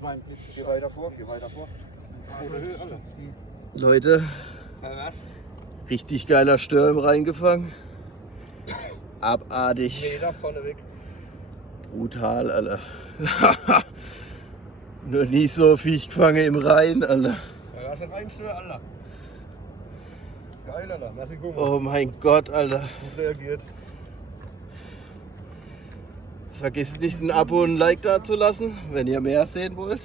Geh weiter vor, geh weiter vor. Leute, richtig geiler Störm reingefangen. Abartig. Meter vorne weg. Brutal, Alter. Nur nie so Viech gefangen im Rhein, Alter. Ja, lass ihn reinsteuern, Alter. Geil, Alter. Lass ihn gucken. Oh mein Gott, Alter. Gut reagiert. Vergesst nicht ein Abo und ein Like da zu lassen, wenn ihr mehr sehen wollt.